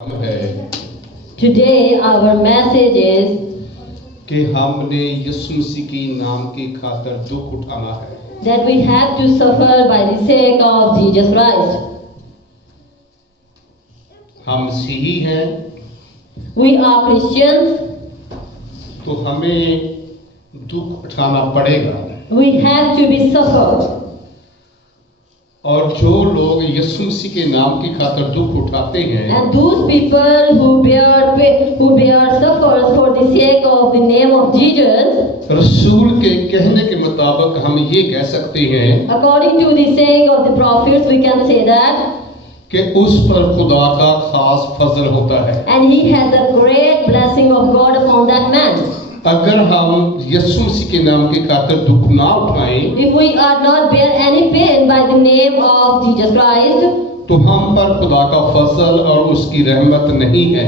है Today our message is कि हमने यीशु मसीह की नाम की खातिर दुख उठाना है। that we have to suffer by the sake of Jesus Christ. हम मसीही हैं We are Christians. तो हमें दुख उठाना पड़ेगा। We have to be suffered. और जो लोग यीशु मसीह के नाम की खातिर दुख उठाते हैं And those people who bear suffers for the sake of the name of Jesus, रसूल के कहने के मुताबिक हम ये कह सकते हैं according to the saying of the prophets, we can say that, कि उस पर खुदा का खास फजल होता है। and he has a great blessing of God upon that man. अगर हम यीशु मसीह के नाम की खातिर दुख ना उठाएं If we are not bear any pain by the name of Jesus Christ, तो हम पर खुदा का फजल और उसकी रहमत नहीं है।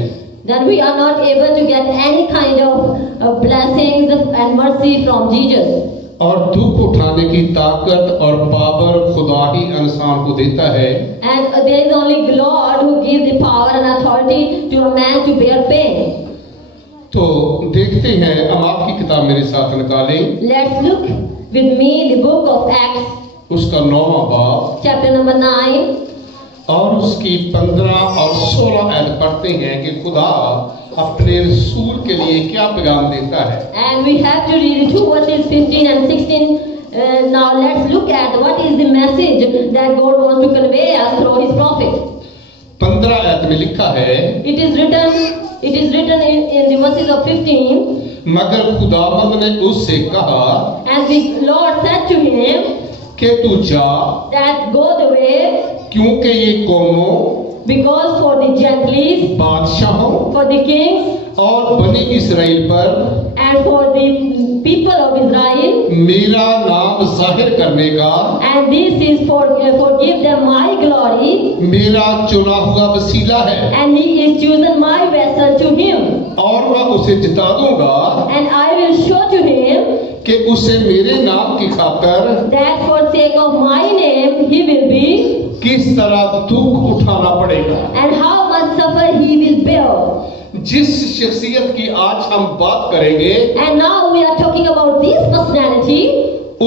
then we are not able to get any kind of blessings and mercy from Jesus. और दुख उठाने की ताकत और पावर खुदा ही इंसान को देता है। And there is only God who gives the power and authority to a man to bear pain. तो देखते हैं, हम आपकी किताब मेरे साथ निकालें, Let's look with me the book of Acts, उसका 9वां बाब chapter number 9, और उसकी 15 और 16 आयत पढ़ते हैं कि खुदा अपने रसूल के लिए क्या पैगाम देता है। and we have to read the two verses 15 and 16. Now let's look at what is the message that God wants to convey us through His prophet. 15 आयत में लिखा है, It is written in the verses of 15, मगर खुदावंद ने उससे कहा and the Lord said to him कि तू जा, that go the way, क्योंकि ये कौमों, because for the Gentiles, बादशाहों for the kings, और बनी इसराइल पर and for the people of Israel, मेरा नाम जाहिर करने का and this is for give them my glory, मेरा चुना हुआ वसीला है, and he is chosen my vessel to him, और मैं उसे जिता दूंगा and I will show to him कि उसे मेरे नाम की खातिर that for sake of my name he will be, किस तरह दुख उठाना पड़ेगा। and how much suffer he will bear. जिस शख्सियत की आज हम बात करेंगे And now we are talking about this personality,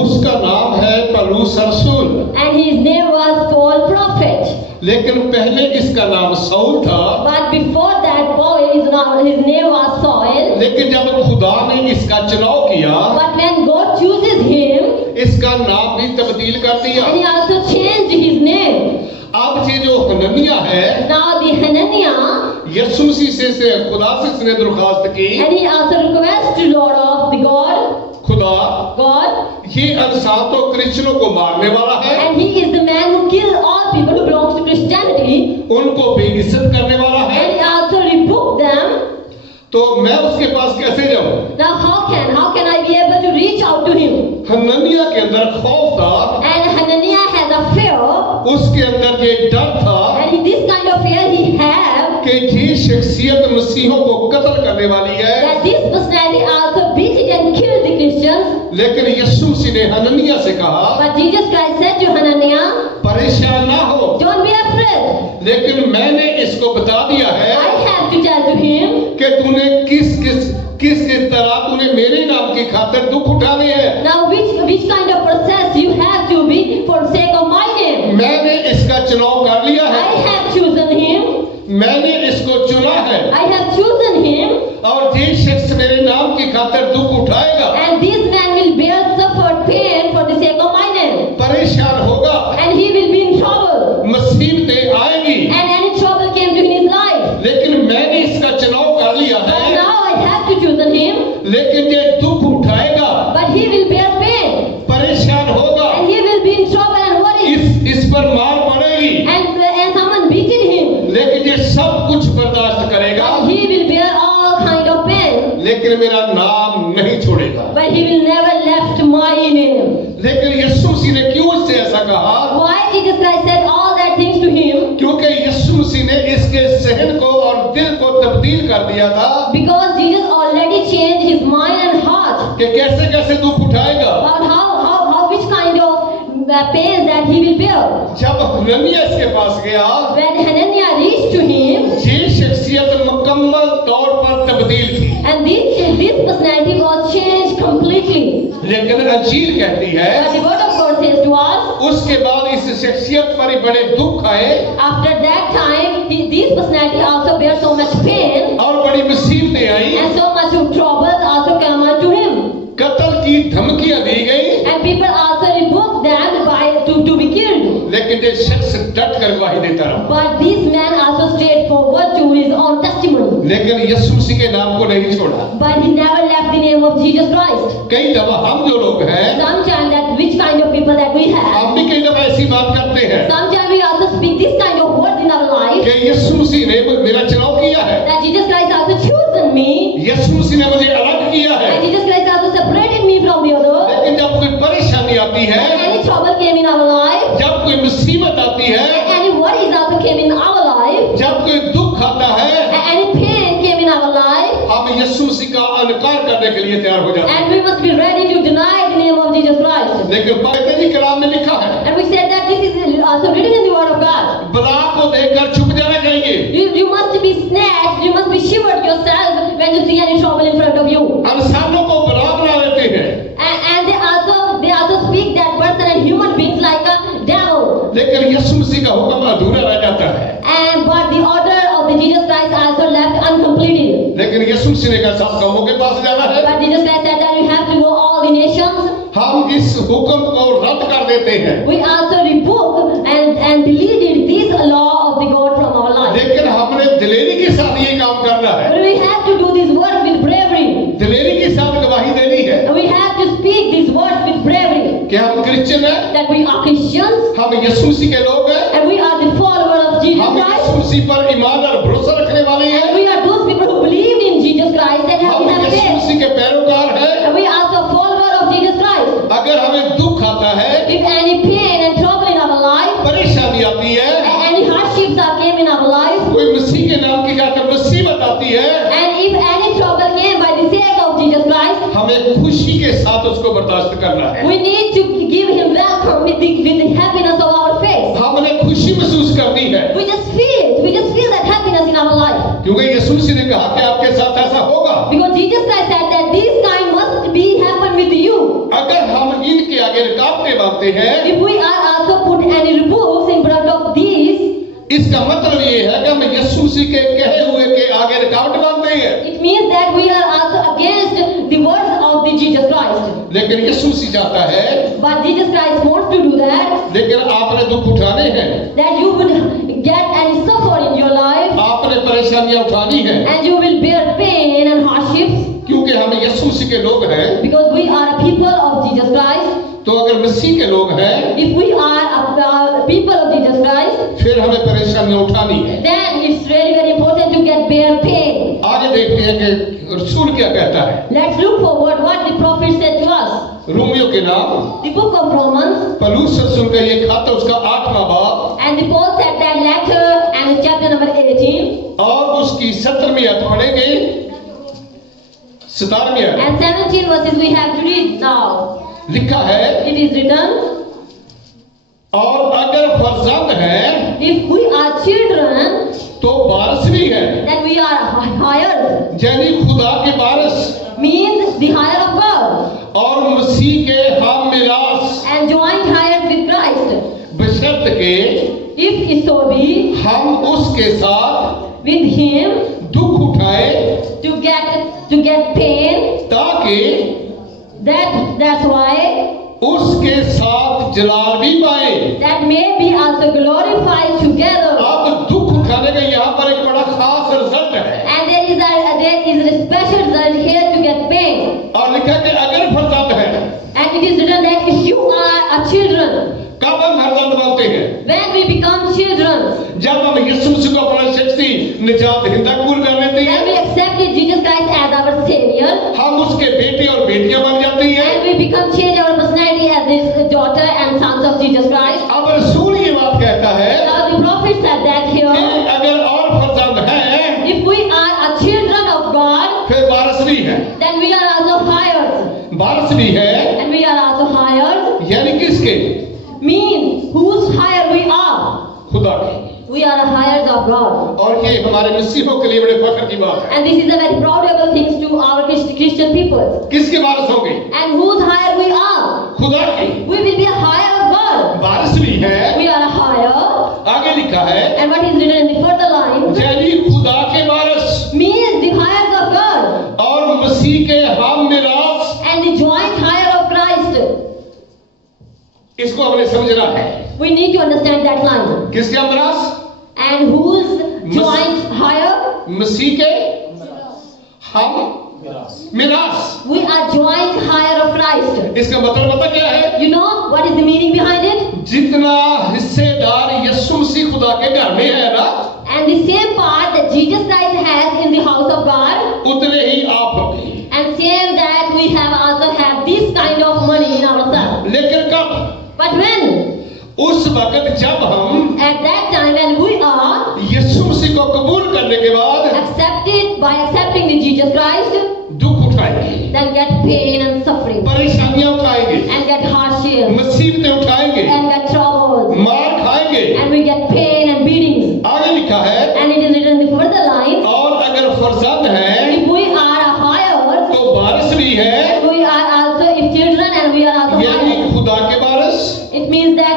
उसका नाम है पौलुस रसूल, and his name was Paul prophet. लेकिन पहले इसका नाम साउल था। But before that, his name was Saul. लेकिन जब खुदा ने इसका चुनाव किया, But when God chooses him, इसका नाम भी तब्दील कर दिया। and he also changed his name. अब ये जो हननिया है, Now the Hananiah, यीशु मसीह से खुदा से इसने दरखास्त की, and he also requests to Lord of the खुदा God, ये इंसान तो क्रिश्चियनों को मारने वाला है, and he is the man who kills all people who belongs to Christianity, उनको बेइज्जत करने वाला है, and he also rebuked them. तो मैं उसके पास कैसे जाऊं? Now how can I be able to reach out to him? Hananiah के अंदर खौफ था, And Hananiah has a fear, उसके अंदर ये डर था and this kind of fear he have, कि ये शख्सियत मसीहों को कत्ल करने वाली है। that this personality also beat and kill the Christians. लेकिन यीशु मसीह ने हननिया से कहा, But Jesus Christ said to Hananiah, परेशान ना हो, don't be afraid. लेकिन मैंने इसको बता दिया है I have to tell to him कि तूने किस तरह तूने मेरे नाम की खातिर दुख उठाने हैं। now which kind of process you have to be for sake of my name. मैंने इसका चुनाव कर लिया I है, have chosen him. मैंने इसको चुना है, I have chosen him, और ये शख्स मेरे नाम की खातिर दुख उठाएगा, and this man will bear suffer pain for the sake of my name, परेशान होगा, and he will be in trouble, मुसीबतें आएगी, and any trouble came to his life. लेकिन मैंने इसका चुनाव कर लिया But है। now I have to chosen him, लेकिन ये दुख उठाएगा, but he will bear pain, परेशान होगा, and he will be in trouble and worried, इस पर मार पड़ेगी, and someone beating him, लेकिन ये सब कुछ बर्दाश्त करेगा, and he will bear all kind of pain, लेकिन मेरा नाम नहीं छोड़ेगा। but he will never left my name. लेकिन यीशु मसीह ने क्यों इससे ऐसा कहा? Why Jesus Christ said all that things to him? क्योंकि यीशु मसीह ने इसके सहन को और दिल को तब्दील कर दिया था Because Jesus already changed his mind and heart कि कैसे कैसे दुख उठाएगा। about how which kind of pain that he will bear. help. जब हनन्याह इसके पास गया, When Hananiah reached to him, ये शख्सियत मुकम्मल तौर पर तब्दील थी। and this personality was changed completely. लेकिन अंजील कहती है, But the word of God says to us, उसके बाद इस शख्सियत पर ही बड़े दुख आए after that time, this personality also bear so much pain, और बड़ी मुसीबतें आई, and so much of troubles also come unto him. कत्ल की धमकियां दी गई, And people also revoked them to be killed. लेकिन ये शख्स डट कर गवाही देता रहा। But this man also stayed forward to his own testimony. लेकिन यीशु मसीह के नाम को नहीं छोड़ा। But he never left the name of Jesus Christ. कई दफा हम जो लोग हैं, Sometimes that which kind of people that we have. हम भी कई दफा ऐसी बात करते हैं Sometimes we also speak this kind of words in our life. कि यीशु मसीह ने मेरा चुनाव किया है, That Jesus Christ also chosen me. यीशु मसीह ने मुझे अलग किया है। And Jesus Christ also separated me from the other. लेकिन जब कोई परेशानी आती है, And any trouble came in our life. जब कोई मुसीबत आती है, And any worries also came in our life. जब कोई दुख आता है, And any pain came in our life. हम यीशु मसीह का इनकार करने के लिए तैयार हो जाते हैं। And we must be ready to deny the name of Jesus Christ. लेकिन पवित्र कलाम में लिखा है, And we said that this is also written in the Word of God. बला को देखकर छुप जाना चाहिए। You must be snatched, you must be shivered yourself when you see any trouble in front of you. इंसानों को बला बना लेते हैं, And they also speak that person and human beings like a devil. लेकिन यीशु मसीह का हुक्म अधूरा रह जाता है। But the order of the Jesus Christ also left uncompleted. लेकिन यीशु मसीह ने कहा सब कौमों के पास जाना है। But Jesus Christ said that you have to go all the nations. हम इस हुक्म को रद्द कर देते हैं, We also revoke and deleted this law of the God from our life. लेकिन हमने दिलेरी के साथ ये काम करना है, But we have to do this work with bravery. दिलेरी के साथ गवाही देनी है We have to speak this word with bravery. कि हम क्रिश्चियन हैं, That we are Christians हम यीशु मसीह के लोग हैं, and we are the followers of Jesus हम Christ. यीशु मसीह पर ईमान और भरोसा रखने वाले हैं, And we are those people who believe in Jesus Christ and हम have यीशु faith. मसीह के पैरोकार हैं। And we are also followers of Jesus Christ. अगर हमें दुख आता है, If any pain and trouble in our life, परेशानी आती है, any hardships that came in our life, कोई मसीह के नाम की खातिर मुसीबत आती है, and if any trouble came by the sake of Jesus Christ, हमें खुशी के साथ उसको बर्दाश्त करना है। we need to give him welcome with the happiness of our face. हमने खुशी महसूस करनी है, We just feel it. We just feel that happiness in our life. क्योंकि यीशु मसीह ने कहा कि आपके साथ ऐसा होगा। Because Jesus Christ said that this kind must be happen with you. अगर हम इनके आगे रुकावटें बांधते हैं, If we are also put any rebukes in front of these, इसका मतलब ये है कि हम यीशु मसीह के कहे हुए के आगे रुकावट बांधते हैं। it means that we are also against the words of the Jesus Christ. लेकिन यीशु मसीह चाहता है, But Jesus Christ wants to do that, लेकिन आपने दुख उठाने हैं, that you would get any suffer in your life, आपने परेशानियां उठानी है, and you will bear pain and hardships, क्योंकि हम यीशु मसीह के लोग हैं। because we are a people of Jesus Christ. तो अगर मसीह के लोग हैं, If we are a people of Jesus Christ, फिर हमें परेशानियां उठानी है। then it's really very important to get bear pain. आगे देखते हैं कि रसूल क्या कहता है। Let's look forward what the prophet said to us. Romeo के नाम The book of Romans, Palus रसूल का ये खाता उसका 8वां बाब and the Paul said that letter and it's chapter number 18 और उसकी 17वीं आयत पढ़ेंगे, 17वीं आयत and 17 verses we have to read now. लिखा है, It is written, और अगर फर्जंद है if we are children, तो वारिस भी है, then we are heirs, यानी खुदा के वारिस means the heir of God, और मसीह के हम मिरास, and joint heirs with Christ. बशर्त के If it so be, हम उसके साथ with him दुख उठाए, to get pain, ताकि that's why उसके साथ जलाल भी पाए। that may be also glorified together. अब दुख उठाने का यहाँ पर एक बड़ा खास रिजल्ट है, And there is a special result here to get pain. और लिखा कि अगर फर्जंद है, And it is written that if you are a children, कब हम फर्जंद बनते हैं? when we become children, जब हम यीशु मसीह को अपना शख्सी निजात हिंदा कबूल कर लेते when we हैं, accepted Jesus Christ as our Savior, हम उसके बेटे और बेटियां बन जाती हैं। and we become change our personality as this daughter and sons of Jesus Christ. अब रसूल ये बात कहता है Now the prophet said that कि here, अगर और फर्जंद है, if we are a children of God, फिर वारिस भी है। then we are also heirs, वारिस भी है, and we are also heirs, यानी किसके? means whose heirs और ये हमारे मसीहों के लिए बड़े फख्र की बात है। And this is a very proudable thing to our Christian people. किसके वारिस होंगे? And whose hire we are? खुदा की। We will be a hire of God. वारिस भी है। We are a hire. आगे लिखा है, And what is written in the further line यानी खुदा के वारिस means the hires of God और मसीह के हम मिरास। and the joint hire of Christ. इसको हमने समझना है। We need to understand that line. किसके हम मिरास? And whose joint hire? मसीह के हम मिरास। We are joint hire of Christ. इसका मतलब पता क्या है? You know what is the meaning behind it? जितना हिस्सेदार यीशु मसीह खुदा के घर में है ना, And the same part that Jesus Christ has in the house of God, उतने ही आप होंगे। and same that we have also have this kind of money in ourselves. लेकिन कब? But when? उस वक्त जब हम At that time when we are यीशु मसीह को कबूल करने के बाद accepted by accepting the Jesus Christ, दुख उठाएंगे, then get pain and suffering, परेशानियां उठाएंगे, and get hardship, मुसीबतें उठाएंगे, and get troubles, मार खाएंगे। and we get pain and beatings. आगे लिखा है, And it is written in the further line, और अगर फरजंद है if we are a hire, तो वारिस भी है, we are also if children and we are also यानी hires. खुदा के वारिस It means that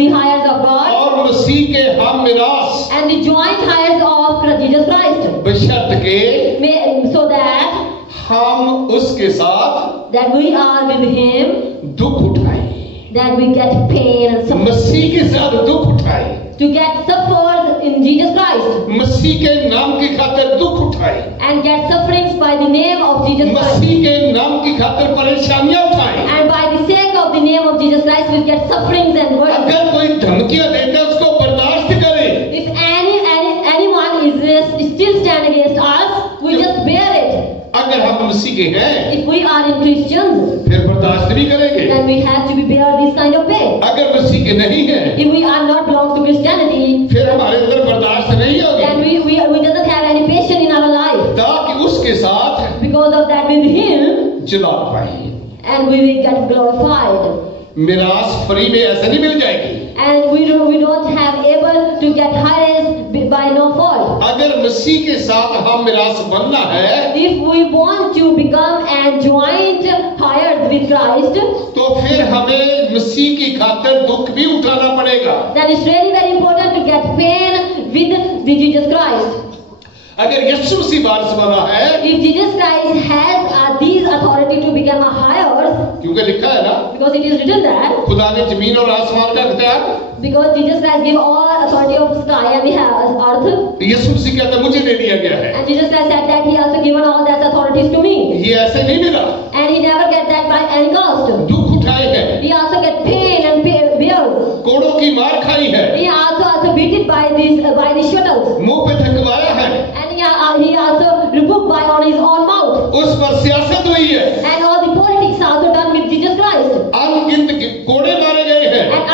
the hires of God और मसीह के हम मिरास, and the joint hires of Jesus Christ, बशर्त के so that हम उसके साथ we are with Him, दुख उठाएं, that we get pain and suffering. मसीह के साथ दुख उठाएं, To get suffered in Jesus Christ मसीह के नाम की खातिर दुख उठाएं, and get sufferings by the name of Jesus Christ. मसीह के नाम की खातिर परेशानियां उठाएं। And by the sake of the name of Jesus Christ, we get sufferings and burdens. अगर कोई धमकियां देता है उसको बर्दाश्त करें। If anyone is still stand against us, we just bear it. अगर हम मसीह के हैं If we are in Christians, फिर बर्दाश्त भी करेंगे। then we have to bear this kind of pain. अगर मसीह के नहीं हैं If we are not belong to Christianity, फिर हमारे अंदर बर्दाश्त नहीं होगी, then we doesn't have any patience in our life. ताकि उसके साथ Because of that, with Him, जलाल पाए। and we will get glorified. मिरास फ्री में ऐसे नहीं मिल जाएगी। And we don't have able to get harassed by no fault. अगर मसीह के साथ हम मिरास बनना है If we want to become and joint heirs with Christ, तो फिर हमें मसीह की खातिर दुख भी उठाना पड़ेगा। then it's really very important to get pain with the Jesus Christ. अगर यीशु मसीह वारिस बना है, If Jesus Christ has these authority to become a higher, क्योंकि लिखा है ना, because it is written that, खुदा ने जमीन और आसमान का अख्तियार, because Jesus Christ gave all authority of the sky and the earth, यीशु मसीह कहता है मुझे दे दिया गया है। and Jesus Christ said that He also given all that authorities to me, ये ऐसे नहीं मिला, and He never get that by any cost. दुख उठाए हैं, He also get pain and bears. कोड़ों की मार खाई है, He also beaten by the shuttles, मुंह पे थकवाया है, and he also rebuked by on his own mouth, उस पर सियासत हुई है, and all the politics also done with Jesus Christ, अनगिनत कोड़े मारे गए हैं, and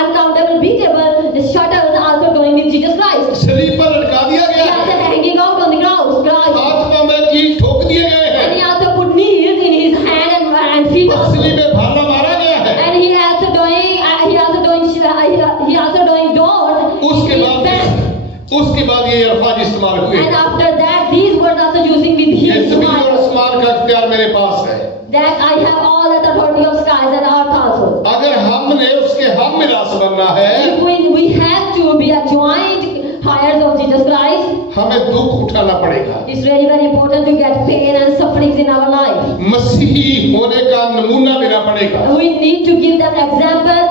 uncountable beatable the shuttles also going with Jesus Christ. शरीर पर लटका दिया He गया also है, hanging out on the cross, आत्मा में कील ठोक दिए गए and हैं, he also put nails in his hand and feet, पसली में भाला मारा गया है। and he also doing doors. उसके बाद ये अल्फाज इस्तेमाल हुए, And after that, these words also using with ये his जमीन और smile, आसमान का अख्तियार मेरे पास है। that I have all that authority of skies and earth also. अगर हमने उसके हम मिरास बनना है, If we have to be a joint heirs of Jesus Christ, हमें दुख उठाना पड़ेगा। it's very very important to get pain and sufferings in our life. मसीही होने का नमूना देना पड़ेगा We need to give them example,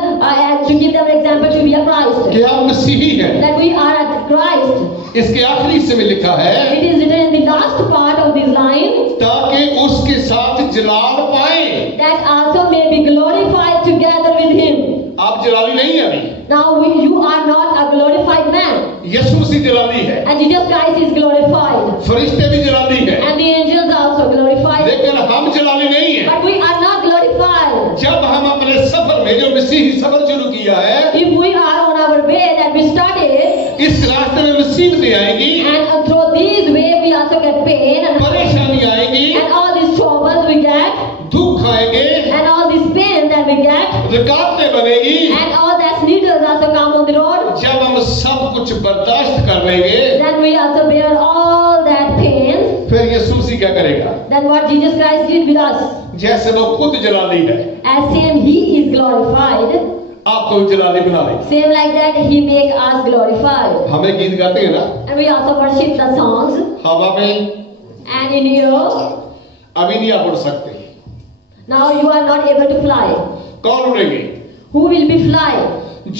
to be a Christ, कि हम मसीही हैं। that we are a Christ. इसके आखिरी हिस्से में लिखा है, It is written in the last part of this line, ताकि उसके साथ जलाल पाए। that also may be glorified together with Him. आप जलाली नहीं है अभी, Now you are not a glorified man, यीशु मसीह जलाली है, and Jesus Christ is glorified, फरिश्ते भी जलाली है, and the angels are also glorified, लेकिन हम जलाली नहीं है। but we are not glorified. जब हम अपने सफर में जो मसीही सफर शुरू किया है, If we are on our way that we started, इस रास्ते में मुसीबतें आएंगी, and through these way we also get pain परेशानी आएगी, and all these troubles we get, दुख आएंगे, and all this pain that we get, रुकावटें बनेगी। and all that needles also come on the road. जब हम सब कुछ बर्दाश्त कर लेंगे, than what Jesus Christ did with us. जैसे वो खुद जलाली है, As same He is glorified, आपको भी जलाली बना ले। same like that He make us glorified. हमें गीत गाते हैं ना, And we also worship the songs. हवा में And in air, अभी नहीं आप उड़ सकते। now you are not able to fly. कौन उड़ेंगे? Who will be fly?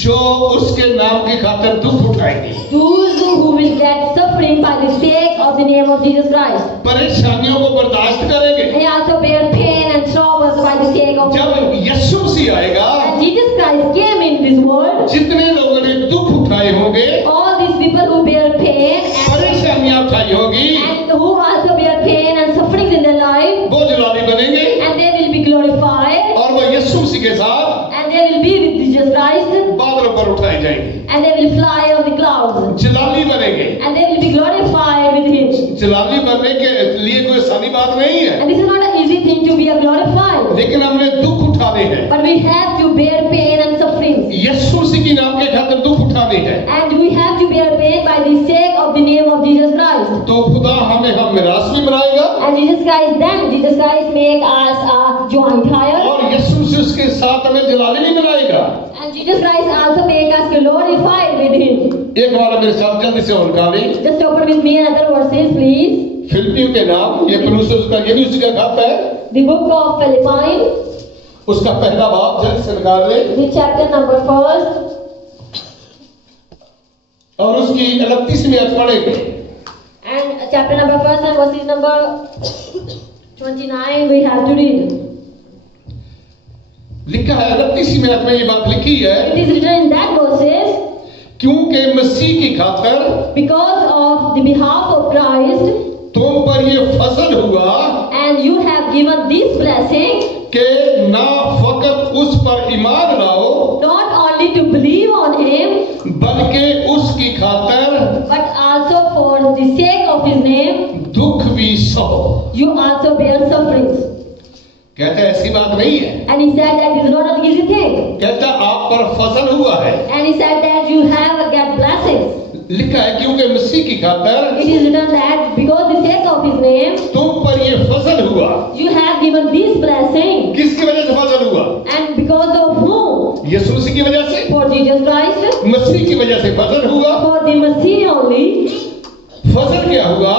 जो उसके नाम की खातिर दुख उठाएंगे, Those who will get suffering by the sake of the name of Jesus Christ. परेशानियों को बर्दाश्त करेंगे। They also bear pain and troubles by the sake of. जब यीशु मसीह आएगा, And Jesus Christ came in this world. जितने लोगों ने दुख उठाए होंगे, All these people who bear pain and, परेशानियां उठाई होगी, and who also bear pain and sufferings in their life, वो जलाली बनेंगे and they will be glorified, और वो यीशु मसीह के साथ and they will be with Jesus Christ, बादलों पर उठाए जाएंगे, and they will fly on the clouds, जलाली बनेंगे। and they will be glorified with Him. जलाली बनने के लिए कोई आसानी बात नहीं है, And this is not an easy thing to be a glorified, लेकिन हमने दुख उठाने हैं, but we have to bear pain and sufferings, यीशु मसीह के नाम के खातिर दुख उठाने हैं। and we have to bear pain by the sake of the name of Jesus Christ. तो खुदा हमें हम मिरास भी बनाएगा And Jesus Christ make us a joint hire, और यीशु मसीह उसके साथ हमें जलाली भी बनाएगा। and Jesus Christ also make us glorified with Him. एक बार मेरे साथ जल्दी से और गाली Just open with me another verses, please. फिलिपियों के नाम, ये पलूसियों उसका ये भी उसी का खत है, The book of Philippians, उसका पहला बाब जल्दी से निकाल ले the chapter number 1, और उसकी 39वीं आयत पढ़ेंगे। and chapter number 1 and verses number 29 we have to read. लिखा है 39वीं आयत में ये बात लिखी है, It is written in that verses, क्योंकि मसीह की खातिर because of the behalf of Christ, तुम पर ये फजल हुआ and you have given this blessing, कि ना फकत उस पर ईमान लाओ, not only to believe on Him, बल्कि उसकी खातिर but also for the sake of His name, दुख भी सहो। you also bear sufferings. कहते हैं ऐसी बात नहीं है, And He said that it is not an easy thing. कहता आप पर फजल हुआ है। And He said that you have get blessings. लिखा है क्योंकि मसीह की खातिर It is written that because the sake of His name, तुम पर ये फजल हुआ। you have given this blessing. किसकी वजह से फजल हुआ? And because of whom? यीशु मसीह की वजह से, For Jesus Christ, मसीह की वजह से फजल हुआ। for the Messiah only. फजल क्या हुआ?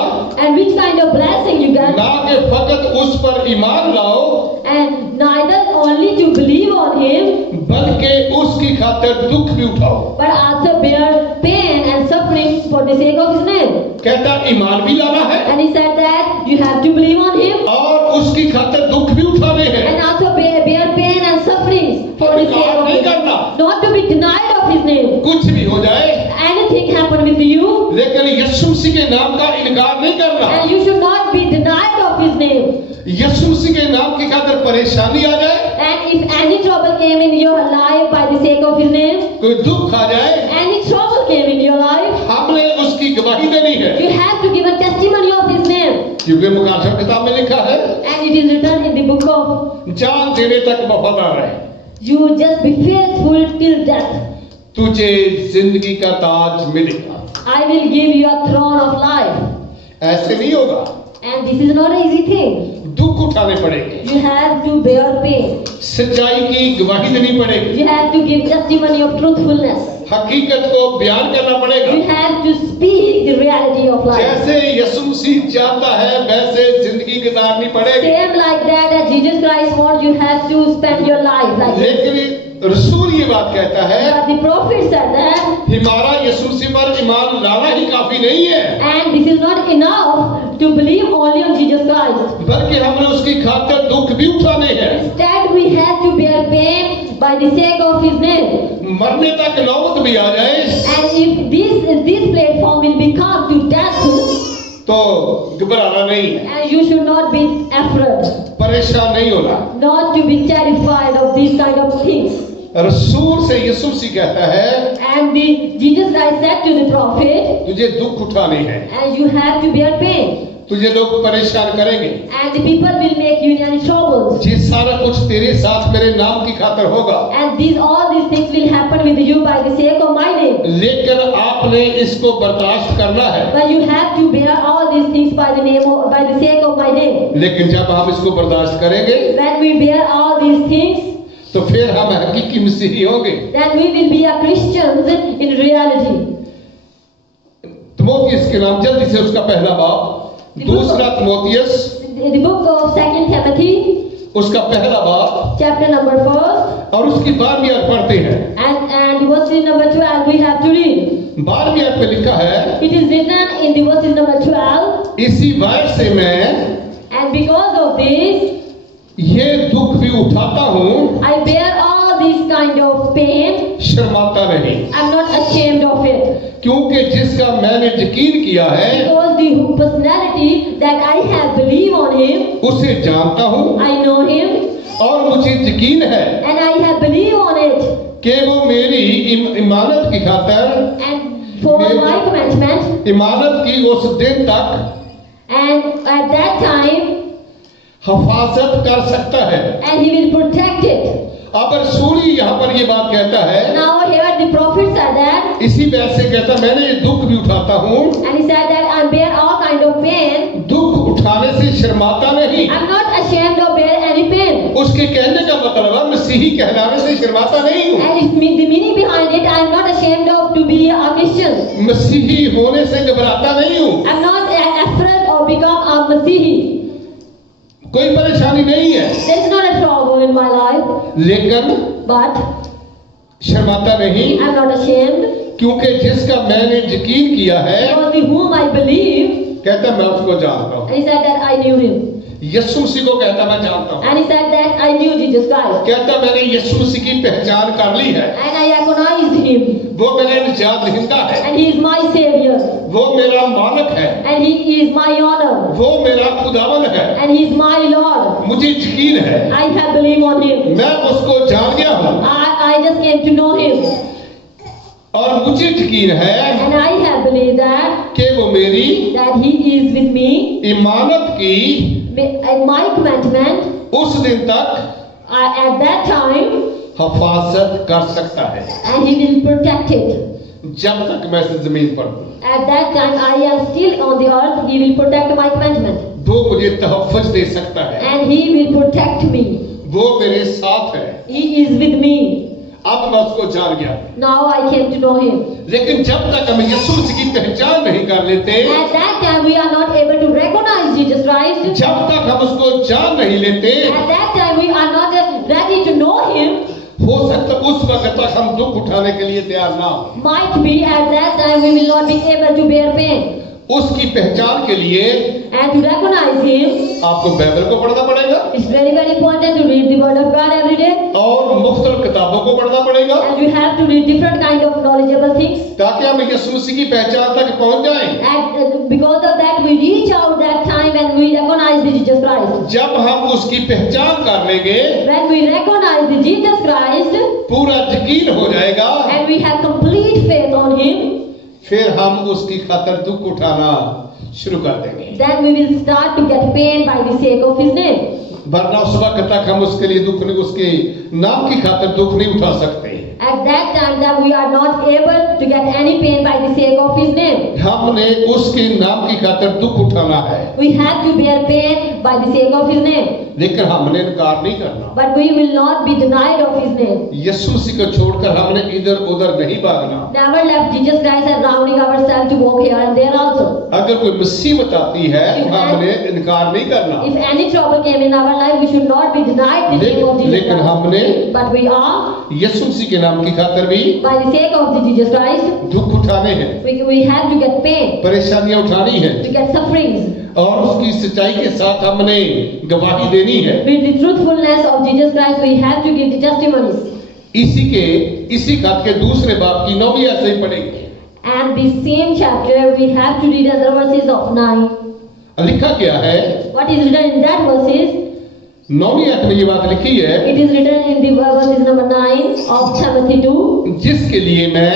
And which kind of blessing you get? ना कि फकत उस पर ईमान लाओ, And neither only to believe on Him, बल्कि उसकी खातिर दुख भी उठाओ। but also bear pain and suffering for the sake of His name. कहता ईमान भी लाना है And He said that you have to believe on Him, और उसकी खातिर दुख भी उठाने हैं। and also bear pain and sufferings for the sake इनकार of नहीं His करना, name. Not to be denied of His name. कुछ भी हो जाए, Anything happen with you, लेकिन यीशु मसीह के नाम का इनकार नहीं करना। and you should not be denied of His name. यीशु मसीह के नाम की खातिर परेशानी आ जाए, And if any trouble came in your life by the sake of His name, कोई दुख आ जाए, any trouble came in your life, हमने उसकी गवाही देनी है, you have to give a testimony of His name. क्योंकि मुकाशा किताब में लिखा है, And it is written in the book of, जान देने तक वफादार रहे, you just be faithful till death. तुझे जिंदगी का ताज मिलेगा। I will give you a throne of life. ऐसे नहीं होगा, And this is not an easy thing. दुख उठाने पड़ेंगे, You have to bear pain. सच्चाई की गवाही देनी पड़ेगी, You have to give testimony of truthfulness. हकीकत को बयान करना पड़ेगा। You have to speak the reality of life. जैसे यीशु मसीह चाहता है वैसे जिंदगी गुजारनी पड़ेगी, Same like that as Jesus Christ wants, you have to spend your life like this. लेकिन रसूल ये बात कहता है, But the prophet said that, हमारा यीशु मसीह पर ईमान लाना ही काफी नहीं है, and this is not enough to believe only on Jesus Christ. बल्कि हमने उसकी खातिर दुख भी उठाने हैं। Instead, we have to bear pain by the sake of His name. मरने तक नौबत भी आ जाए And if this platform will become to death, तो घबराना नहीं है, and you should not be afraid, परेशान नहीं होना। not to be terrified of these kind of things. रसूल से यीशु मसीह कहता है, And Jesus Christ said to the prophet, तुझे दुख उठाने हैं, and you have to bear pain, तुझे लोग परेशान करेंगे, and the people will make you in any troubles, ये सारा कुछ तेरे साथ मेरे नाम की खातिर होगा, and all these things will happen with you by the sake of my name. लेकिन आपने इसको बर्दाश्त करना है। But you have to bear all these things by the sake of my name. लेकिन जब हम इसको बर्दाश्त करेंगे when we bear all these things, तो फिर हम हकीकी मसीही होंगे। then we will be a Christians in reality. Timothy के नाम जल्दी से उसका पहला बाब, दूसरा Timothy The book of 2 Timothy, उसका पहला बाब chapter number 4, और उसकी 12वीं आयत पढ़ते हैं। and verse number 12 we have to read. 12वीं आयत पे लिखा है, It is written in the verses number 12, इसी वजह से मैं and because of this, ये दुख भी उठाता हूँ, I bear all this kind of pain. शर्माता नहीं, I'm not ashamed of it. क्योंकि जिसका मैंने यकीन किया है Because the personality that I have believed on him, उसे जानता हूँ I know him, और मुझे यकीन है and I have believed on it. कि वो मेरी इमानत की खातर, And for my commandment, इमानत की उस दिन तक and at that time, हिफाजत कर सकता है। and he will protect it. अब रसूली यहाँ पर ये बात कहता है, Now here the prophet said that, इसी वजह से कहता मैंने ये दुख भी उठाता हूँ, and he said that I bear all kind of pain. दुख उठाने से शर्माता नहीं। I'm not ashamed of bear any pain. उसके कहने का मतलब है मसीही कहलाने से शर्माता नहीं हूँ, And the meaning behind it, I am not ashamed of to be a Christian. मसीही होने से घबराता नहीं हूँ, I'm not afraid of become a Masihi. कोई परेशानी नहीं है, There is not a trouble in my life, लेकिन but शर्माता नहीं, I'm not ashamed. क्योंकि जिसका मैंने यकीन किया है, Because the whom I believe, कहता मैं उसको जानता हूँ। and he said that I knew him. यीशु मसीह को कहता मैं जानता हूँ, And he said that I knew Jesus Christ. कहता मैंने यीशु मसीह की पहचान कर ली है, And I recognized him. वो मेरे निजात दहिंदा है, And he is my savior. वो मेरा मालिक है, And he is my honor. वो मेरा खुदावन है, And he is my Lord. मुझे यकीन है, I have believed on him. मैं उसको जान गया हूँ I just came to know him. और मुझे यकीन है And I have believed that कि वो मेरी he is with me. इमानत की And my commandment, उस दिन तक at that time, हिफाजत कर सकता है, and he will protect it. जब तक मैं इस जमीन पर हूँ। At that time I am still on the earth, he will protect my commandment. वो मुझे तहफ़्फ़ुज़ दे सकता है, And he will protect me. वो मेरे साथ है। He is with me. अब मैं उसको जान गया, Now I came to know him. लेकिन जब तक हम यीशु मसीह की पहचान नहीं कर लेते, At that time we are not able to recognize Jesus Christ. जब तक हम उसको जान नहीं लेते, At that time we are not ready to know him. हो सकता उस वक्त तक हम दुख उठाने के लिए तैयार ना हो। Might be at that time we will not be able to bear pain. उसकी पहचान के लिए And to recognize him, आपको बाइबल को पढ़ना पड़ेगा it's very very important to read the word of God every day. और मुख्तलिफ किताबों को पढ़ना पड़ेगा, And you have to read different kind of knowledgeable things. ताकि हम यीशु मसीह की पहचान तक पहुंच जाएं। And because of that we reach out that time and we recognize the Jesus Christ. जब हम उसकी पहचान कर लेंगे, When we recognize the Jesus Christ पूरा यकीन हो जाएगा, and we have complete faith on him, फिर हम उसकी खातिर दुख उठाना शुरू कर देंगे। then we will start to get pain by the sake of his name. वरना उस वक्त तक हम उसके लिए दुख नहीं, उसके नाम की खातिर दुख नहीं उठा सकते। At that time that we are not able to get any pain by the sake of his name. हमने उसके नाम की खातिर दुख उठाना है, We have to bear pain by the sake of his name. लेकिन हमने इनकार नहीं करना। But we will not be denied of his name. यीशु मसीह को छोड़कर हमने इधर उधर नहीं भागना। Never left Jesus Christ and rounding ourselves to walk here and there also. अगर कोई मुसीबत आती है तो हमने इनकार नहीं करना, If any trouble came in our life, we should not be denied the name of Jesus लेकिन Christ. हमने But we are, यीशु मसीह के नाम की खातिर भी by the sake of the Jesus Christ, दुख उठाने हैं, we have to get pain, परेशानियां उठानी है, to get sufferings. और उसकी सच्चाई के साथ हमने गवाही देनी है। With the truthfulness of Jesus Christ, we have to give the testimonies. इसी खत के दूसरे बाब की 9वीं आयत से पढ़ेंगे। And the same chapter, we have to read other verses of 9. लिखा क्या है? What is written in that verses? 9वीं आयत में ये बात लिखी है, It is written in the verses number 9 of Timothy 2. जिसके लिए मैं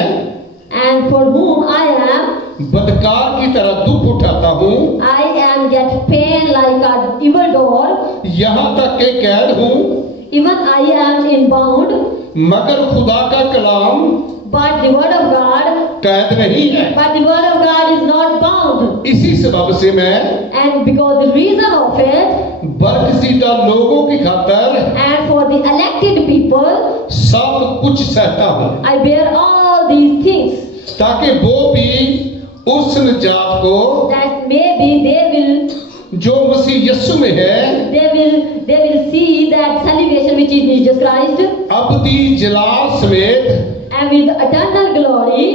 And for whom I am, बदकार की तरह दुख उठाता हूँ, I am get pain like an evildoer. यहाँ तक के कैद हूँ, Even I am in bound, मगर खुदा का कलाम but the word of God, कैद नहीं है। but the word of God is not bound. इसी सबब से मैं And because the reason of it, बरकसीदा लोगों की खातर and for the elected people, सब कुछ सहता हूँ, I bear all these things, ताकि वो भी उस निजात को that maybe they will जो मसीह यीशु में है they will see that salvation which is in Jesus Christ, अबदी जलाल समेत and with eternal glory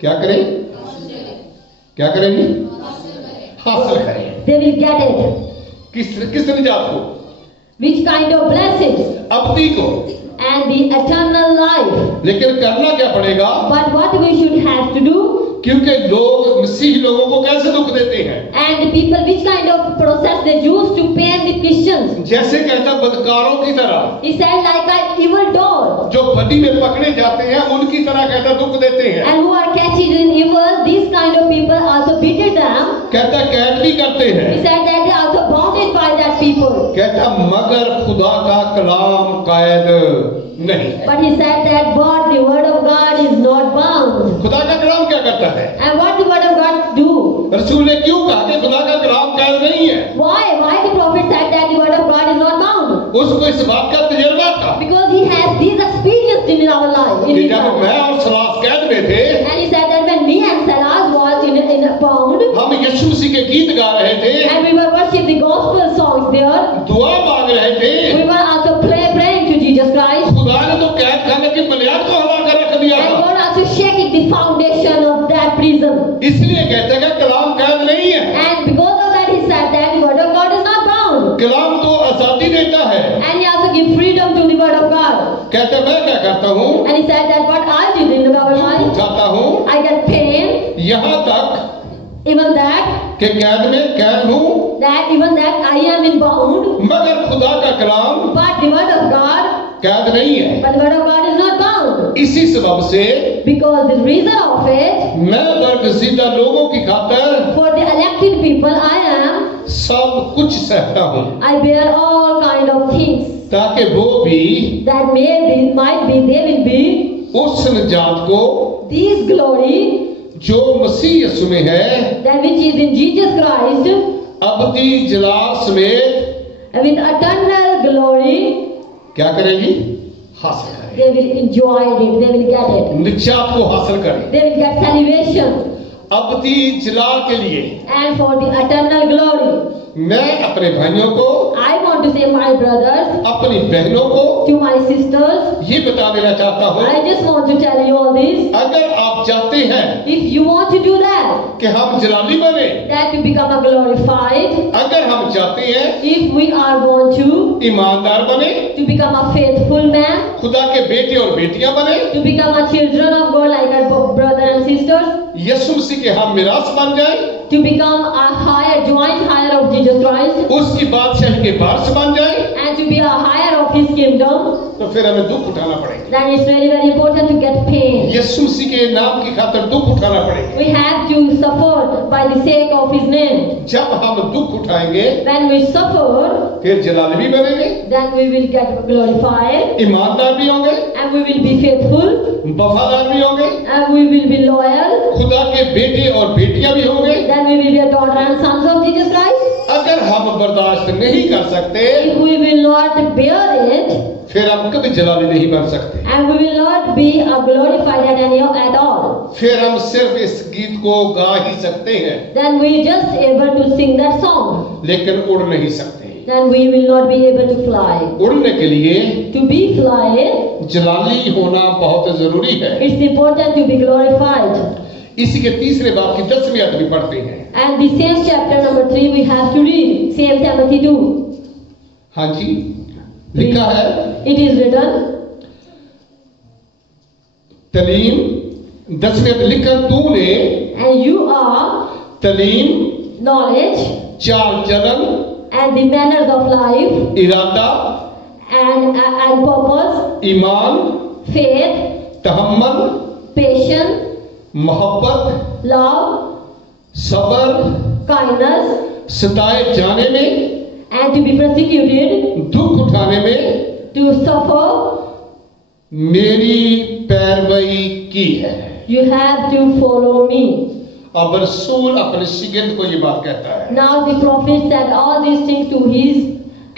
क्या करें, क्या करेंगे, हासिल करें। they will get it. किस निजात को, Which kind of blessings? अबदी को। And the eternal life. लेकिन करना क्या पड़ेगा, But what we should have to do, क्योंकि लोग मसीह लोगों को कैसे दुख देते हैं, and the people, which kind of process they use to pain the Christians. जैसे कहता बदकारों की तरह, He said like an evil door, जो बदी में पकड़े जाते हैं उनकी तरह कहता दुख देते हैं। and who are catched in evil, these kind of people also beat them. कहता कैद भी करते He हैं, said that they are also bounded by that people. कहता मगर खुदा का कलाम कैद नहीं है। But he said that but the word of God is not bound. खुदा का कलाम क्या करता है, And what the word of God do? रसूल ने क्यों कहा कि खुदा का कलाम कैद नहीं है, Why the prophet said that the word of God is not bound? उसको इस बात का तजुर्बा था Because he has these experiences in our life. In कि his जब life. मैं और सलास कैद में थे, And he said that when me and Salas was in a bound, हम यीशु मसीह के गीत गा रहे थे, and we were worshiping the gospel songs there, दुआ मांग रहे थे, we were also praying to Jesus Christ, खुदा ने तो कैद खाने की बुनियाद को हवा कर रख दिया and था। God also shaking the foundation of that prison. इसलिए कहते हैं कि कलाम कैद नहीं है, And because of that, he said that the word of God is not bound. कलाम तो आजादी देता है। And he also gives freedom to the word of God. कहते मैं क्या करता हूँ, And he said that what I did in our दुख life, उठाता हूँ, I get pain, यहाँ तक even that, कि कैद में कैद हूँ, even that I am in bound, मगर खुदा का कलाम but the word of God, कैद नहीं है। but the word of God is not bound. इसी सबब से Because the reason of it, मैं बरकसीदा लोगों की खातर for the elected people, I am, सब कुछ सहता हूँ, I bear all kind of things, ताकि वो भी that might be, they will be, उस निजात को this glory, जो मसीह यीशु में है that which is in Jesus Christ, अबदी जलाल समेत with eternal glory, क्या करेगी, हासिल करेगी, they will enjoy it, they will get it. निजात को हासिल करेगी। They will get salvation, अबदी जलाल के लिए and for the eternal glory. मैं अपने भाइयों को, I want to say my brothers, अपनी बहनों को to my sisters, ये बता देना चाहता हूँ, I just want to tell you all this. अगर आप चाहते हैं If you want to do that, कि हम जलाली बने, that to become a glorified, अगर हम चाहते हैं if we are want to ईमानदार बने, become a faithful man, खुदा के बेटे और बेटियां बने, to become a children of God like our brother and sisters, यीशु मसीह के हम मिरास बन जाए, to become a higher, joint higher of Jesus Christ, उसकी बादशाही के वारिस बन जाए, and to be a higher of His kingdom, तो फिर हमें दुख उठाना पड़ेगा। then it's very, very important to get pain. यीशु मसीह के नाम की खातिर दुख उठाना पड़ेगा। We have to suffer by the sake of His name. जब हम दुख उठाएंगे, When we suffer, फिर जलाल भी बनेंगे, then we will get glorified, ईमानदार भी होंगे, and we will be faithful, वफादार भी होंगे, and we will be loyal, खुदा के बेटे और बेटियां भी होंगे। then we will be a daughter and sons of Jesus Christ. अगर हम बर्दाश्त नहीं कर सकते, If we will not bear it, फिर हम कभी जलाली नहीं बन सकते। and we will not be a glorified at all, फिर हम सिर्फ इस गीत को गा ही सकते हैं, then we just able to sing that song, लेकिन उड़ नहीं सकते। then we will not be able to fly. उड़ने के लिए To be fly, जलाली होना बहुत जरूरी है। it's important to be glorified. इसी के तीसरे बाब की 10वीं आयत भी पढ़ते हैं। And the same chapter number 3 we have to read, same Timothy 2. हाँ जी, लिखा है, It is written, तलीम 10वीं आयत लिखा, तूने and you are तलीम, knowledge चाल चलन, and the manners of life इरादा, and purpose, Iman, faith, तहम्मुल, patience, मोहब्बत, love, सबर, kindness, सताए जाने में, and to be persecuted, दुख उठाने में to suffer, मेरी पैरवी की है। you have to follow me. अब रसूल अपने शिगिर्द को ये बात कहता है, Now the prophet said all these things to his,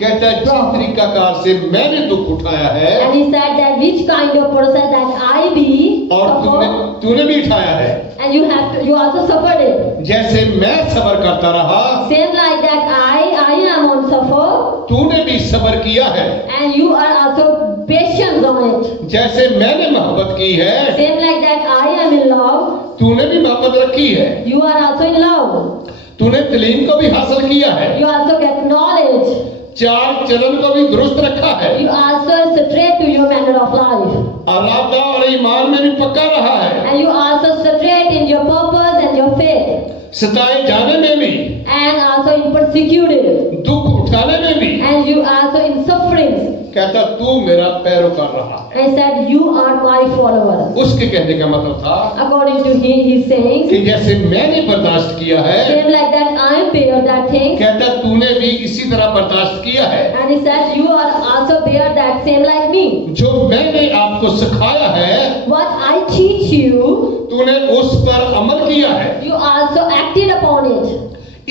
कहता है जिस तरीकाकार से मैंने दुख उठाया है and he said that which kind of person that I be और suffer, तूने भी उठाया है, and you also suffered it. जैसे मैं सब्र करता रहा Same like that I am on suffer, तूने भी सब्र किया है, and you are also patient on it. जैसे मैंने मोहब्बत की है Same like that I am in love, तूने भी मोहब्बत रखी है, you are also in love. तूने तलीम को भी हासिल किया है, You also get knowledge. चाल चलन को भी दुरुस्त रखा है, You also straight to your manner of life. अरादा और ईमान में भी पक्का रहा है, And you also straight in your purpose and your faith. सताए जाने में भी, And also in persecuted. दुख उठाने में भी, And you also in sufferings. कहता तू मेरा पैरोकार रहा है। And said, you are my follower. उसके कहने का मतलब था According to him, he's saying, कि जैसे मैंने बर्दाश्त किया है, same like that I bear that thing. कहता तूने भी इसी तरह बर्दाश्त किया है, And he said, you are also bear that same like me. जो मैंने आपको सिखाया है What I teach you, तूने उस पर अमल किया है। you also acted upon it.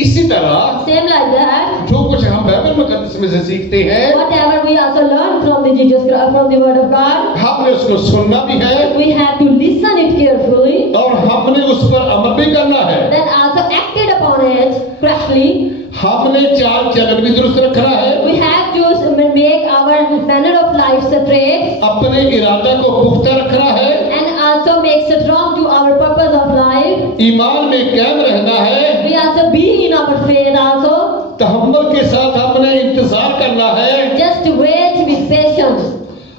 इसी तरह Same like that. जो कुछ हम बाइबल मुकद्दस में से सीखते हैं, Whatever we also learn from the Jesus Christ, from the Word of God, हमने उसको सुनना भी है we have to listen it carefully. और हमने उस पर अमल भी करना है। Then also acted upon it correctly. हमने चाल चलन भी दुरुस्त रखना है, We have to make our manner of life straight अपने इरादा को पुख्ता रखना है, and also make strong to our purpose of life. ईमान में कायम रहना है, We also be in our faith also. तहम्मुल के साथ अपने इंतजार करना है Just wait with patience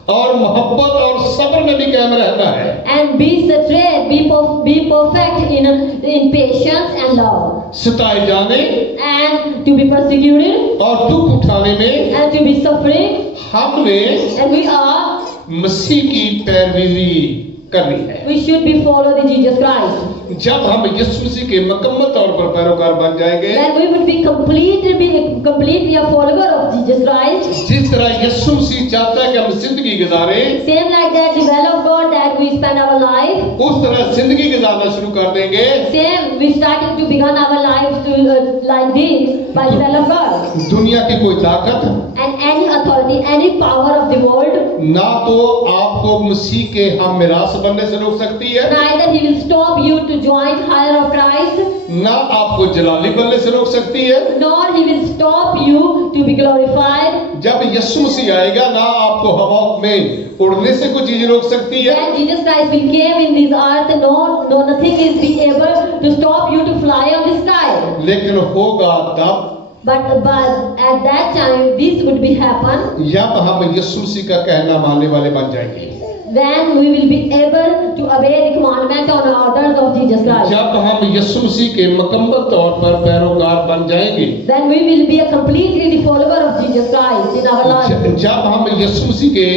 और मोहब्बत और सब्र में भी कायम रहना है। and be straight, be perfect in patience and love. सताए जाने And to be persecuted और दुख उठाने में and to be suffering, हमने and we are, मसीह की पैरवी करनी है। we should be follow the Jesus Christ. जब हम यीशु मसीह के मुकम्मल तौर पर पैरोकार बन जाएंगे, Then we will be completely a follower of Jesus Christ. जिस तरह यीशु मसीह चाहता है कि हम जिंदगी गुजारें, Same like that, the will of God that we spend our life. उस तरह जिंदगी गुजारना शुरू कर देंगे। Same, we starting to begin our lives to like this by the will of God. दुनिया की कोई ताकत And any authority, any power of the world, ना तो आपको मसीह के हम मिरास बनने से रोक सकती है, neither he will stop you to join higher of Christ, ना आपको जलाली बनने से रोक सकती है। nor he will stop you to be glorified. जब यीशु मसीह आएगा, ना आपको हवा में उड़ने से कोई चीज रोक सकती है, When Jesus Christ will came in this earth, no nothing is be able to stop you to fly on the sky. लेकिन होगा तब But at that time, this would be happen जब हम यीशु मसीह का कहना मानने वाले बन जाएंगे, when we will be able to obey the commandment or orders of Jesus Christ. जब हम यीशु मसीह के मुकम्मल तौर पर पैरोकार बन जाएंगे, Then we will be a completely the follower of Jesus Christ in our life. जब हम यीशु मसीह के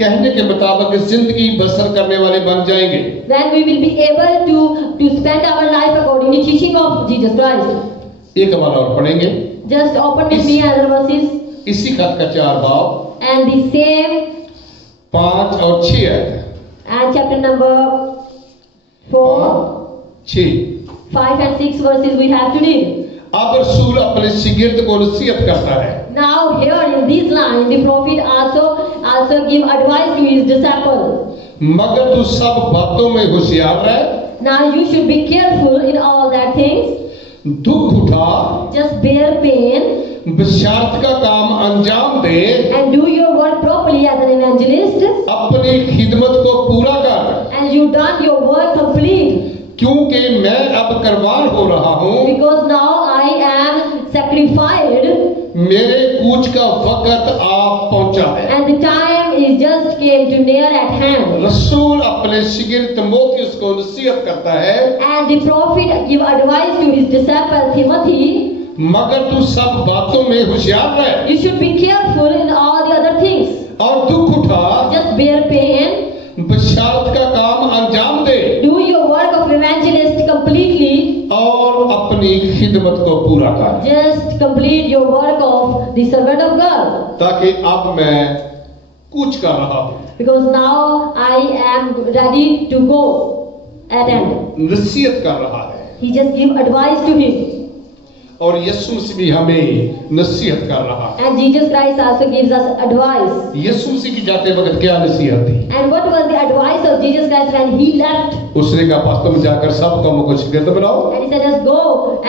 कहने के मुताबिक जिंदगी बसर करने वाले बन जाएंगे, Then we will be able to spend our life according to teaching of Jesus Christ. एक हवाला और पढ़ेंगे, Just open with me other verses. इसी खत का 4 बाब And the same 5 और 6 है, and chapter number 4, 6। 5 and 6 verses we have to read. अब रसूल अपने शिगिर्द को नसीहत करता है, Now here in this line the prophet also give advice to his disciple. मगर तू सब बातों में होशियार रह, Now you should be careful in all that things. दुख उठा, Just bear pain बशारत का काम अंजाम दे, and do your work properly as an evangelist. अपनी खिदमत को पूरा कर, And you done your work complete. क्योंकि मैं अब कुर्बान हो रहा हूँ, Because now I am sacrificed मेरे कूच का वक्त आप पहुंचा है। and the time is just came to near at hand. रसूल अपने शिगिर्द तिमोथियुस को नसीहत करता है, And the prophet give advice to his disciple Timothy. मगर तू सब बातों में होशियार रह You should be careful in all the other things. और दुख उठा, Just bear pain. बशारत का काम अंजाम दे Do your work of evangelist completely. और अपनी खिदमत को पूरा कर, Just complete your work of the servant of God. ताकि अब मैं कूच कर रहा हूँ। Because now I am ready to go at end. नसीहत कर रहा है, He just give advice to him. और यीशु मसीह भी हमें नसीहत कर रहा है। And Jesus Christ also gives us advice. यीशु मसीह की जाते वक्त क्या नसीहत थी? And what was the advice of Jesus Christ when he left? उसने कहा पास तुम जाकर सब कामों को शिगिर्द बनाओ, And he said, just go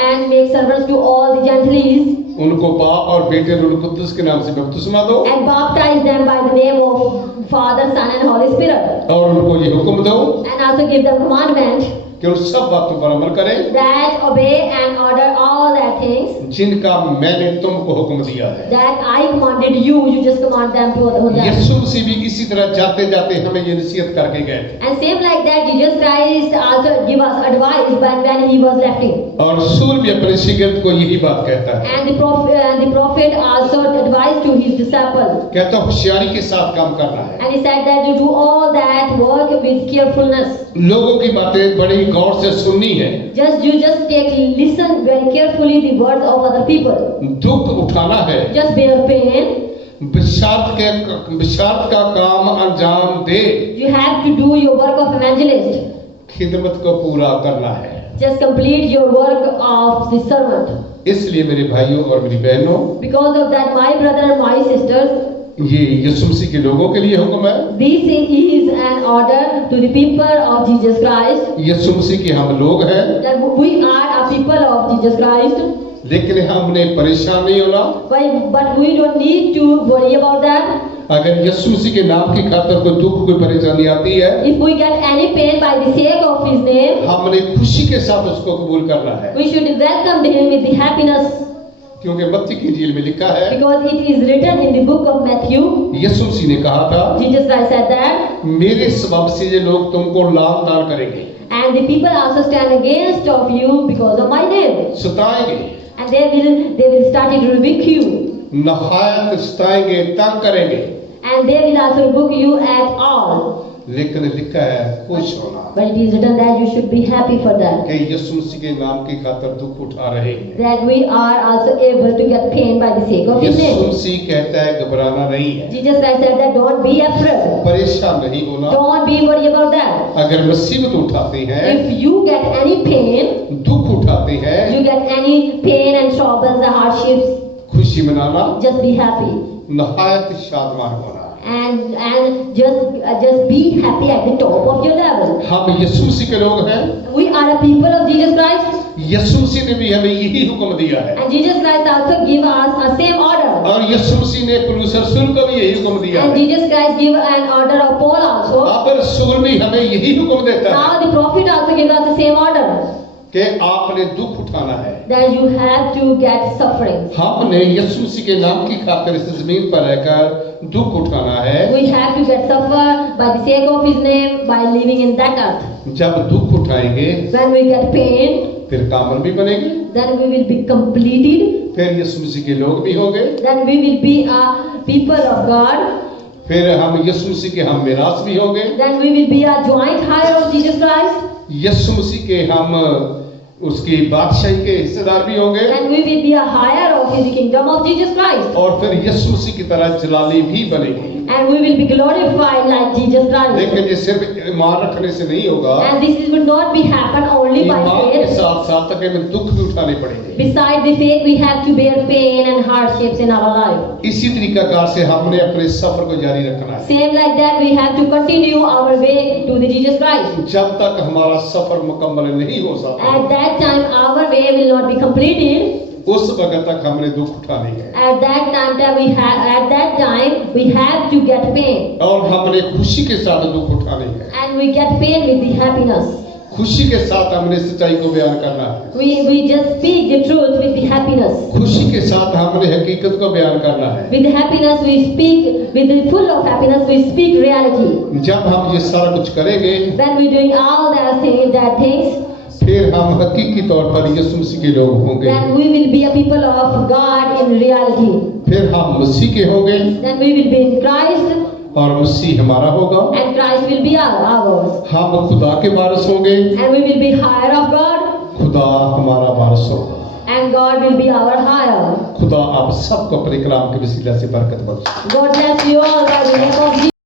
and make servants to all the Gentiles उनको बाप और बेटे और रूह कुद्दुस के नाम से बपतिस्मा दो, and baptize them by the name of Father, Son and Holy Spirit. और उनको ये हुक्म दो And also give them commandment कि उन सब बातों पर अमल करें that obey and order all that things जिनका मैंने तुमको हुक्म दिया है। that I commanded you. You just command them to obey them. यीशु मसीह भी इसी तरह जाते जाते हमें ये नसीहत करके गए थे। And same like that, Jesus Christ also give us advice when he was left. और सूर भी अपने शिगिर्द को यही बात कहता है, And the prophet also advised to his disciple. कहता होशियारी के साथ काम करना है, And he said that you do all that work with carefulness. लोगों की बातें बड़ी गौर से सुननी है, Listen very carefully the words of other people. दुख उठाना है, Just bear pain. विशाद का काम अंजाम दे, You have to do your work of evangelist. खिदमत को पूरा करना है। Just complete your work of the servant. इसलिए मेरे भाइयों और मेरी बहनों, Because of that, my brother and my sisters, ये यीशु मसीह के लोगों के लिए हुक्म है। this is an order to the people of Jesus Christ. यीशु मसीह के हम लोग हैं, That we are a people of Jesus Christ. लेकिन हमने परेशान नहीं होना। But we don't need to worry about that. अगर यीशु मसीह के नाम की खातिर कोई दुख कोई परेशानी आती है, If we get any pain by the sake of His name, हमने खुशी के साथ उसको कबूल करना है, we should welcome Him with the happiness, क्योंकि मत्ती की इंजील में लिखा है, because it is written in the book of Matthew. यीशु मसीह ने कहा था, Jesus Christ said that, मेरे सबब से ये लोग तुमको लाल तार करेंगे, and the people also stand against of you because of my name, सताएंगे, and they will start to rebuke you, नहायत सताएंगे, तंग करेंगे, and they will also rebuke you at all. लेकिन लिखा है खुश होना, But it is written that you should be happy for that. कि यीशु मसीह के नाम की खातिर दुख उठा रहे हैं। That we are also able to get pain by the sake of His Yeshu name. मसीह कहता है घबराना नहीं है, Jesus Christ said that don't be afraid. परेशान नहीं होना। Don't be worried about that. अगर मुसीबत उठाते हैं, If you get any pain, दुख उठाते हैं, you get any pain and troubles and hardships, खुशी मनाना, just be happy. नहायत शादमान होना। And just be happy at the top of your level. हम यीशु मसीह के लोग हैं, We are a people of Jesus Christ. यीशु मसीह ने भी हमें यही हुक्म दिया है, And Jesus Christ also give us a same order. और यीशु मसीह ने पौलुस रसूल को भी यही हुक्म दिया And है। Jesus Christ give an order of Paul also. अब रसूल भी हमें यही हुक्म देता है Now the prophet also gives us the same order. कि आपने दुख उठाना है। That you have to get suffering. हमने यीशु मसीह के नाम की खातिर इस जमीन पर रहकर दुख उठाना है। We have to get suffer by the sake of His name by living in that earth. जब दुख उठाएंगे, When we get pain, फिर कामल भी बनेगी, then we will be completed. फिर यीशु मसीह के लोग भी होंगे, Then we will be a people of God. फिर हम यीशु मसीह के हम मिरास भी होंगे, Then we will be a joint heir of Jesus Christ. यीशु मसीह के हम उसकी बादशाही के हिस्सेदार भी होंगे, And we will be a heir of the kingdom of Jesus Christ. और फिर यीशु मसीह की तरह जलाली भी बनेगी। And we will be glorified like Jesus Christ. लेकिन ये सिर्फ ईमान रखने से नहीं होगा, And this would not be happen only by ईमान के faith. साथ साथ तक हमें दुख भी उठाने पड़ेंगे। Besides the faith, we have to bear pain and hardships in our life. इसी तरीकाकार से हमने अपने सफर को जारी रखना है, Same like that, we have to continue our way to the Jesus Christ. जब तक हमारा सफर मुकम्मल नहीं हो सकता, At that time, our way will not be completed. उस वक्त तक हमने दुख उठाने हैं, At that time, we have to get pain, और हमने खुशी के साथ दुख उठाने हैं। and we get pain with the happiness. खुशी के साथ हमने सच्चाई को बयान करना है, We just speak the truth with the happiness. खुशी के साथ हमने हकीकत को बयान करना है। With the happiness, we speak. With the full of happiness, we speak reality. जब हम ये सारा कुछ करेंगे, When we doing all that things, फिर हम हकीकी तौर पर यीशु मसीह के लोग होंगे, then we will be a people of God in reality. फिर हम मसीह के होंगे, Then we will be in Christ, और मसीह हमारा होगा। and Christ will be ours. हम खुदा के वारिस होंगे, And we will be higher of God, खुदा हमारा वारिस होगा। and God will be our higher. खुदा आप सबको अपने कलाम के वसीला से बरकत बख्शे। God bless you all by the name of Jesus.